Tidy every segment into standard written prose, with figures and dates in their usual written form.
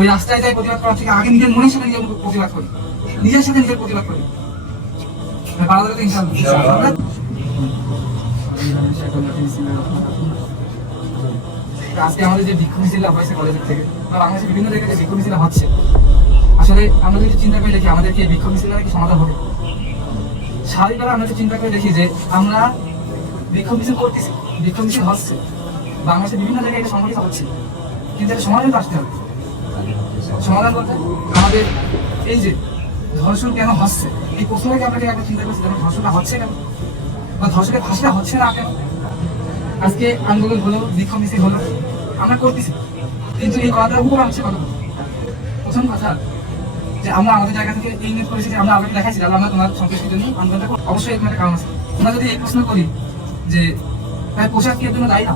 ওই রাস্তায় যাই প্রতিবাদ করার থেকে আগে নিজের মনের সাথে নিজের প্রতিবাদ করি, নিজের সাথে নিজের প্রতিবাদ করি। ভালো লাগবে ইনশাআল্লাহ। আজকে আমাদের যে বিক্ষোভ মিছিল হয়েছে কলেজের থেকে বা বাংলাদেশের বিভিন্ন জায়গায় যে বিক্ষোভ মিছিল হচ্ছে, আসলে আমরা যদি চিন্তা করে দেখি আমাদেরকে এই বিক্ষোভ মিছিল কি সমাধান হবে? স্বাভাবিকভাবে আমরা চিন্তা করে দেখি যে আমরা বিক্ষোভ মিছিল করতেছি, বিক্ষোভ মিছিল হচ্ছে, বাংলাদেশের বিভিন্ন জায়গায় এটা সংঘটিত হচ্ছে, কিন্তু এটা সমাধান আসতে হবে। সমাধান বলতে আমাদের এই যে ধর্ষণ কেন হচ্ছে, এই প্রশ্নটাকে আপনাকে একবার চিন্তা করছি, যেমন ধর্ষণটা হচ্ছে কেন বা ধর্ষণের ফাঁসিটা হচ্ছে না কেন? আজকে আন্দোলন হলো, বিক্ষোভ মিছিল হলো, আমরা করতেছি, কিন্তু এই কথাটা উপকার হচ্ছে কত? প্রথম কথা যে আমরা আমাদের জায়গা থেকে এই নিয়ে করেছি যে আমরা আমাকে দেখাচ্ছি তাহলে আমরা তোমার সন্তুষ্টির জন্য আন্দোলনটা করবো। অবশ্যই এখানে কারণ আছে। আমরা যদি এই প্রশ্ন করি যে তাই পোশাক কি এর জন্য দায়ী না,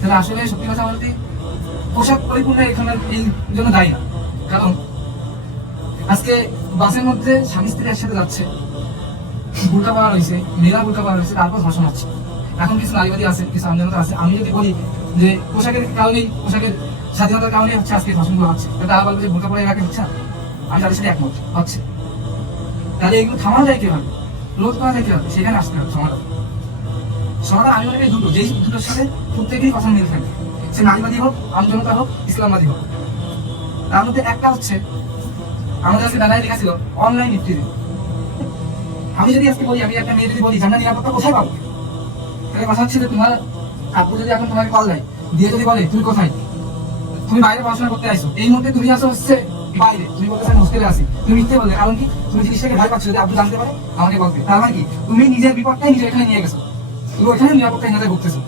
তাহলে আসলে সত্যি কথা বলতে পোশাক পরিপূর্ণ এখানে এই জন্য দায়ী না। কারণ আজকে বাসের মধ্যে স্বামী স্ত্রী একসাথে যাচ্ছে, বোরকা পাওয়া রয়েছে, মেয়েরা বোরকা পাওয়া রয়েছে, তারপর ধর্ষণ হচ্ছে। এখন কিছু নারীবাদী আছে, কিছু আন্দোলন আছে। আমি যদি বলি যে পোশাকের কারণেই, পোশাকের স্বাধীনতার কারণেই হচ্ছে আজকে ধর্ষণগুলো হচ্ছে, তারা বলবে যে বোরকা পরে এলাকা হচ্ছে না, আমি তাদের সাথে একমত হচ্ছে। তাহলে এগুলো থামানো যায় কিভাবে, রোধ করা যায় কিভাবে? সেখানে আসতে হবে সমাধান। সমাধান আমি মনে করি দুটো, যেই দুটোর সাথে প্রত্যেকেরই কথা মিল থাকে, সে নারীবাদী হোক, আমজনতা হোক, ইসলামবাদী হোক। তার মধ্যে একটা হচ্ছে আমাদের আজকে দাদাই লেখা ছিল অনলাইন ইফটিজিং। আমি যদি আজকে বলি, আমি একটা মেয়ে যদি বলি আমরা নিরাপত্তা কোথায় পাবো, তাহলে কথা হচ্ছে যে তোমার আপু যদি এখন তোমাকে কল দেয়, দিয়ে যদি বলে তুমি কোথায়, তুমি বাইরে পড়াশোনা করতে আসছো, এই মুহূর্তে তুমি আসো হচ্ছে বাইরে, তুমি বলতে আমি হোস্টেলে আসি, তুমি মিথ্যে বললে। কারণ কি? তুমি জিনিসটাকে ভয় পাচ্ছ যদি আপু জানতে পারে আমাকে বলতে। তার মানে কি? তুমি নিজের বিপদটাই নিজে এখানে নিয়ে গেছো, তুমি ওইখানে নিরাপত্তাহীনতায় ভুগতেছো।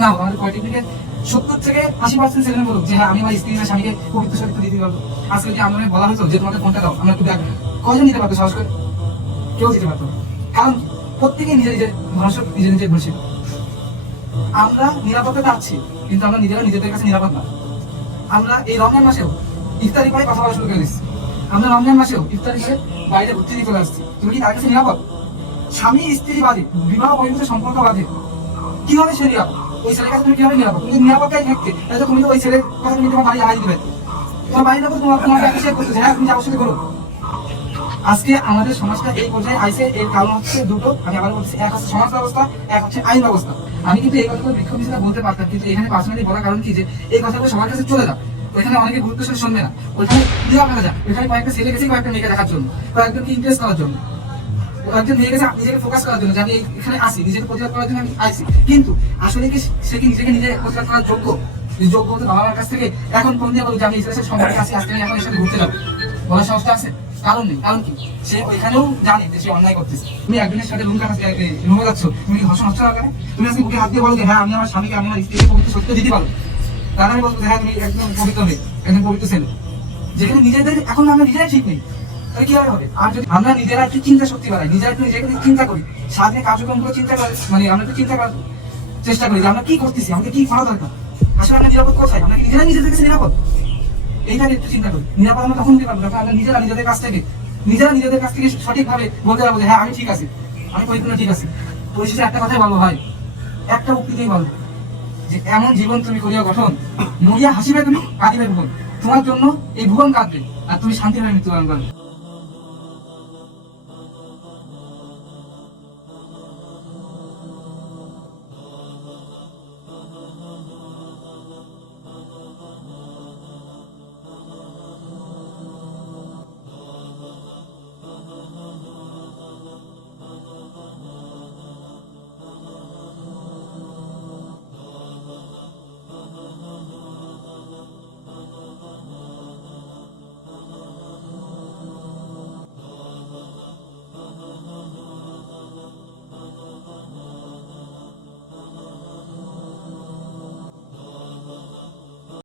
না, আমাদের পলিটেকনিকের 70-80% ছেলে বলুক যে হ্যাঁ আমি আমার স্ত্রী বা স্বামীকে পবিত্র সহিত দিতে পারবো। আজকে যদি আমরা বলা হতো যে তোমাদের ফোনটা দাও, আমরা একটু দেখবো, কয়জন নিতে পারতো সাহস করে? কেউ দিতে পারতো না। কারণ প্রত্যেকেই নিজের নিজের ধর্ষক, নিজের নিজের ধর্ষিত। আমরা নিরাপত্তা চাচ্ছি, কিন্তু আমরা নিজেরা নিজেদের কাছে নিরাপদ না। আমরা এই রমজান মাসেও ইফতারি করে কথা বলা শুরু করে দিচ্ছি। আমরা রমজান মাসেও ইফতারি করে বাইরে ঘুরতে দিয়ে চলে আসছি। তুমি কি তার কাছে নিরাপদ? স্বামী স্ত্রী বাদে, বিবাহ পরিণত সম্পর্ক বাদে কিভাবে সে নিরাপদ? ওই ছেলের কাছে তুমি কিভাবে নিরাপদ? তুমি নিরাপত্তাই থাকতে তাহলে তুমি তো ওই ছেলের কথা তুমি তোমার বাড়ি হারাই দিবে। তোমার বাড়ির লোক তোমার শেয়ার করতেছে, হ্যাঁ তুমি যাওয়ার সাথে করো। আজকে আমাদের সমাজটা এই পর্যায়ে আইসে, এর কারণ হচ্ছে দুটো। আমি আবার বলছি, এক হচ্ছে সমাজ ব্যবস্থা, এক হচ্ছে আইন ব্যবস্থা। আমি কিন্তু এই কথাগুলো বিক্ষোভ মিছিলে বলতে পারতাম, কিন্তু এখানে পার্সোনালি বলার কারণ কি যে এই কথাগুলো সবার কাছে চলে যাক, ওইখানে অনেকে গুরুত্ব সহ শুনবে না, ওইখানে ক্লিয়ার করা যায়। ওইখানে কয়েকটা ছেলে গেছে কয়েকটা মেয়েকে দেখার জন্য, কয়েকজনকে ইমপ্রেস করার জন্য, কয়েকজন মেয়ে গেছে নিজেকে ফোকাস করার জন্য যে আমি এখানে আসি, নিজেকে প্রতিবাদ করার জন্য আমি আসি। কিন্তু আসলে কি সে কি নিজেকে নিজে প্রতিবাদ করার যোগ্য? যোগ্য হতে বাবা মার কাছ থেকে এখন ফোন দিয়ে বলবো যে আমি ইসলামের সম্পর্কে আসি, আজকে আমি এখন এর সাথে ঘুরতে যাবো, বলার সমস্যা আছে? কারণ নেই। কারণ কি? সে ওইখানেও জানে যে সে অন্যায় করতেছে। তুমি একজনের সাথে রুমে যাচ্ছ, তুমি কি ধর্ষণ হচ্ছে না? তুমি আজকে বুকে হাত দিয়ে বলো যে হ্যাঁ আমি আমার স্বামীকে, আমি আমার স্ত্রীকে পবিত্র সত্য দিতে পারো, তাহলে আমি বলবো হ্যাঁ তুমি একদম পবিত্র হয়ে, একদম পবিত্র ছেলে। যেখানে নিজেদের এখন আমরা নিজেরাই ঠিক নেই, তাহলে কিভাবে হবে? আর যদি আমরা নিজেরা একটু চিন্তা শক্তি বাড়াই, নিজেরা একটু নিজেকে চিন্তা করি, সারাদিনে কার্যক্রমগুলো চিন্তা করি, মানে আমরা একটু চিন্তা করার চেষ্টা করি যে আমরা কি করতেছি, আমাদের কি করা দরকার, আসলে আমরা নিরাপদ কোথায়, আমরা কি নিজেরা নিজেদের কাছে নিরাপদ? এইটা একটু চিন্তা করি। নিরাপদ আমরা তখন দিতে পারবো যখন আমরা নিজেরা নিজেদের কাছ থেকে সঠিকভাবে বলতে পারবো যে হ্যাঁ আমি ঠিক আছি, আমি পরিপূর্ণ ঠিক আছি। পরিশেষে একটা কথাই বলবো ভাই, একটা উক্তিতেই বলবো যে এমন জীবন তুমি করিয়া গঠন, মরিয়া হাসিবে তুমি, কাঁদিবে ভুবন। তোমার জন্য এই ভুবন কাঁদবে আর তুমি শান্তিভাবে মৃত্যুবরণ করবে।